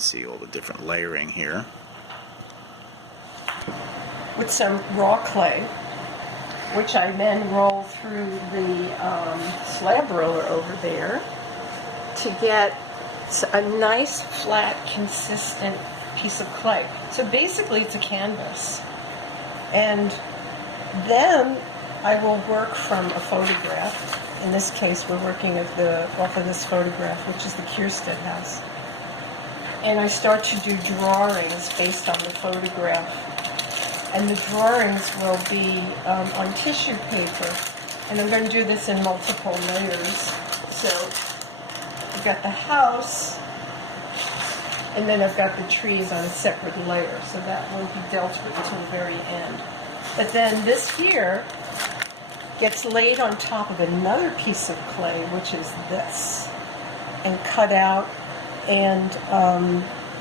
see all the different layering here. With some raw clay, which I then roll through the slab roller over there to get a nice, flat, consistent piece of clay. So basically it's a canvas. And then I will work from a photograph. In this case, we're working off of this photograph, which is the Kierstead house. And I start to do drawings based on the photograph. And the drawings will be on tissue paper. And I'm going to do this in multiple layers. So I've got the house, and then I've got the trees on a separate layer. So that won't be dealt with until the very end. But then this here gets laid on top of another piece of clay, which is this, and cut out, and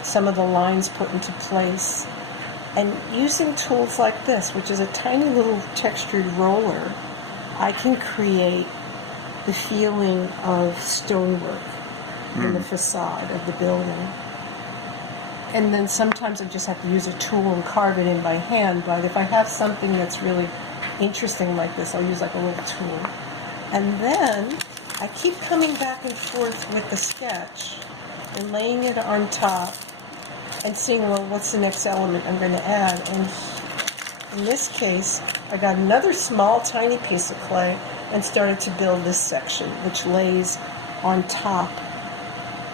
some of the lines put into place. And using tools like this, which is a tiny little textured roller, I can create the feeling of stonework in the facade of the building. And then sometimes I just have to use a tool and carve it in by hand, but if I have something that's really interesting like this, I'll use like a little tool. And then I keep coming back and forth with the sketch and laying it on top and seeing, well, what's the next element I'm going to add. And in this case, I got another small, tiny piece of clay and started to build this section, which lays on top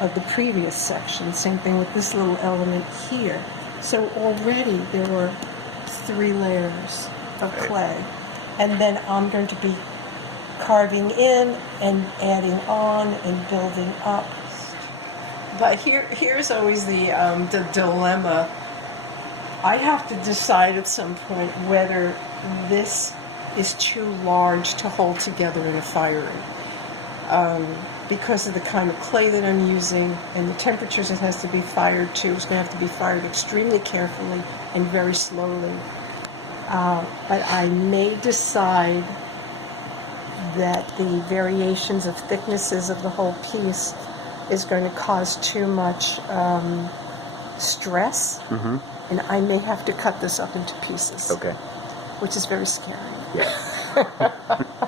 of the previous section. Same thing with this little element here. So already there were 3 layers of clay. And then I'm going to be carving in and adding on and building up. But here's always the dilemma. I have to decide at some point whether this is too large to hold together in a firing. Because of the kind of clay that I'm using and the temperatures it has to be fired to. It's going to have to be fired extremely carefully and very slowly. But I may decide that the variations of thicknesses of the whole piece is going to cause too much stress, and I may have to cut this up into pieces. Okay. Which is very scary. Yeah.